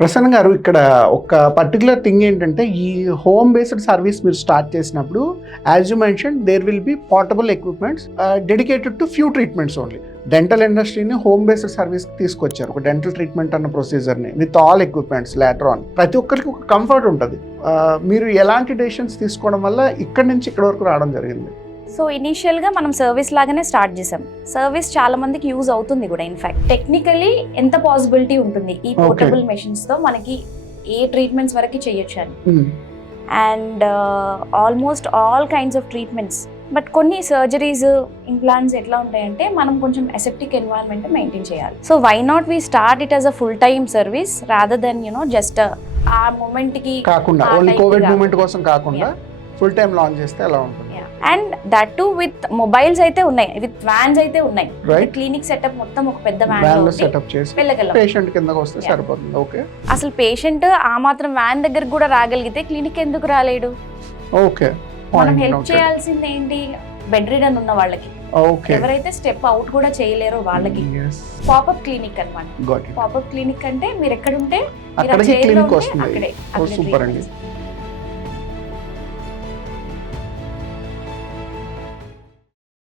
ప్రసన్న గారు ఇక్కడ ఒక పర్టికులర్ థింగ్ ఏంటంటే ఈ హోమ్ బేస్డ్ సర్వీస్ మీరు స్టార్ట్ చేసినప్పుడు as you mention there will be portable equipments dedicated to few treatments only dental ఇండస్ట్రీని హోమ్ బేస్డ్ సర్వీస్ తీసుకొచ్చారు ఒక డెంటల్ ట్రీట్మెంట్ అన్న ప్రొసీజర్ని విత్ ఆల్ ఎక్విప్మెంట్స్ లాటర్ ప్రతి ఒక్కరికి ఒక కంఫర్ట్ ఉంటుంది. Uh, మీరు ఎలాంటి డెసిషన్స్ తీసుకోవడం వల్ల ఇక్కడి నుంచి ఇక్కడ వరకు రావడం జరిగింది. సో ఇనీషియల్గా మనం సర్వీస్ లాగానే స్టార్ట్ చేసాం. సర్వీస్ చాలా మందికి యూజ్ అవుతుంది కూడా ఇన్ఫాక్ట్ టెక్నికలీ ఎంత పాసిబిలిటీ ఉంటుంది ఈ పోర్టబుల్ మెషిన్స్తో మనకి ఏ ట్రీట్మెంట్స్ వరకు చేయొచ్చు అని. And almost all kinds of treatments but కొన్ని సర్జరీస్ ఇంప్లాంట్స్ ఎట్లా ఉంటాయంటే మనం కొంచెం ఎసెప్టిక్ ఎన్వైరన్మెంట్ మెయింటైన్ చేయాలి. So why not we start it as a full time service rather than you know just ఆ మూమెంట్కి కాకుండా ఓన్లీ కోవిడ్. మూమెంట్ కోసం కాకుండా ఫుల్ టైం లాంచ్ చేస్తే ఎలా ఉంటుంది? And that to with mobiles అయితే ఉన్నాయి. విత్ వ్యాన్స్ అయితే ఉన్నాయి. క్లినిక్ సెటప్ మొత్తం ఒక పెద్ద వ్యాన్లో సెటప్ చేసి వెళ్ళగలం. పేషెంట్ కిందకి వస్తే. సరిపోతుంది. ఓకే అసలు పేషెంట్ ఆ మాత్రం వ్యాన్ దగ్గరకు కూడా రాగలిగితే క్లినిక్ ఎందుకు రాలేడు? ఓకే మనం హెల్ప్ చేయాల్సింది ఏంటి? బెడ్ రిడన్ ఉన్న వాళ్ళకి. ఓకే ఎవరైతే స్టెప్ అవుట్ కూడా చేయలేరో వాళ్ళకి. Popup clinic it popup clinic అంటే మీరు ఎక్కడ ఉంటే మీరు ఆ అక్కడికి chair లో క్లినిక్ ఉంటే వస్తుంది. అక్కడే.